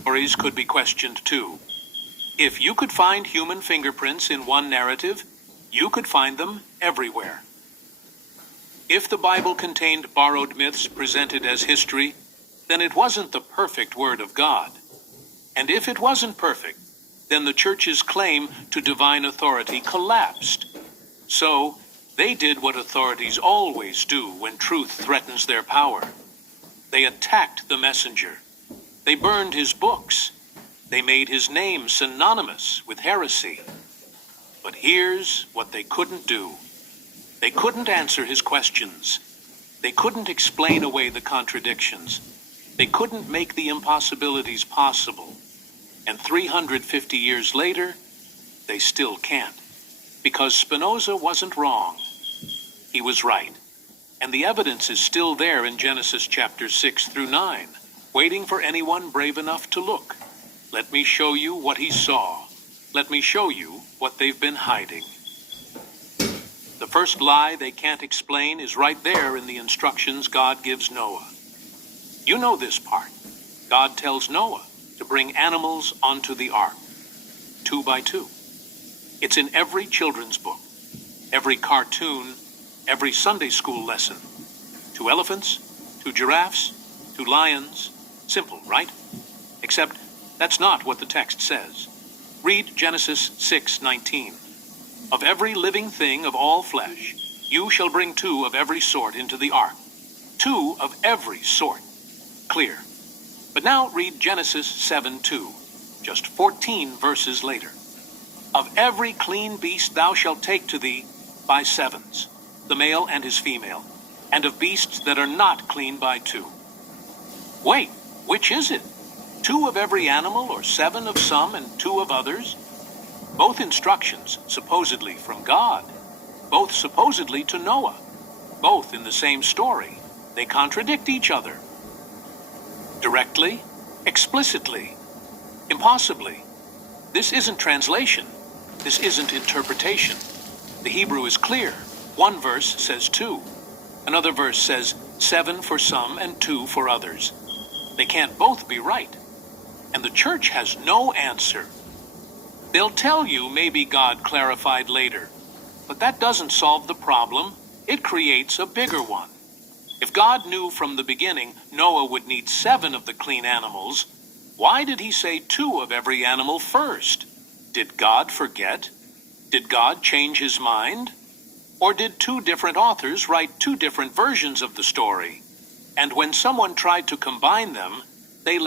Stories could be questioned too. If you could find human fingerprints in one narrative, you could find them everywhere. If the Bible contained borrowed myths presented as history, then it wasn't the perfect Word of God. And if it wasn't perfect, then the church's claim to divine authority collapsed. So, they did what authorities always do when truth threatens their power. They attacked the messenger. They burned his books. They made his name synonymous with heresy. But here's what they couldn't do. They couldn't answer his questions. They couldn't explain away the contradictions. They couldn't make the impossibilities possible. And 350 years later, they still can't. Because Spinoza wasn't wrong. He was right. And the evidence is still there in Genesis chapters 6 through 9, waiting for anyone brave enough to look. Let me show you what he saw. Let me show you what they've been hiding. The first lie they can't explain is right there in the instructions God gives Noah. You know this part. God tells Noah to bring animals onto the ark, 2 by 2. It's in every children's book, every cartoon, every Sunday school lesson. 2 elephants, 2 giraffes, 2 lions. Simple, right? Except that's not what the text says. Read Genesis 6:19. Of every living thing of all flesh, you shall bring 2 of every sort into the ark. 2 of every sort. Clear. But now read Genesis 7:2, just 14 verses later. Of every clean beast thou shalt take to thee by 7s, the male and his female, and of beasts that are not clean by 2. Wait, which is it? 2 of every animal, or 7 of some and 2 of others? Both instructions supposedly from God, both supposedly to Noah, both in the same story. They contradict each other. Directly, explicitly, impossibly. This isn't translation. This isn't interpretation. The Hebrew is clear. One verse says 2. Another verse says 7 for some and 2 for others. They can't both be right. And the church has no answer. They'll tell you maybe God clarified later. But that doesn't solve the problem. It creates a bigger one. If God knew from the beginning Noah would need 7 of the clean animals, why did he say 2 of every animal first? Did God forget? Did God change his mind? Or did 2 different authors write 2 different versions of the story? And when someone tried to combine them, they left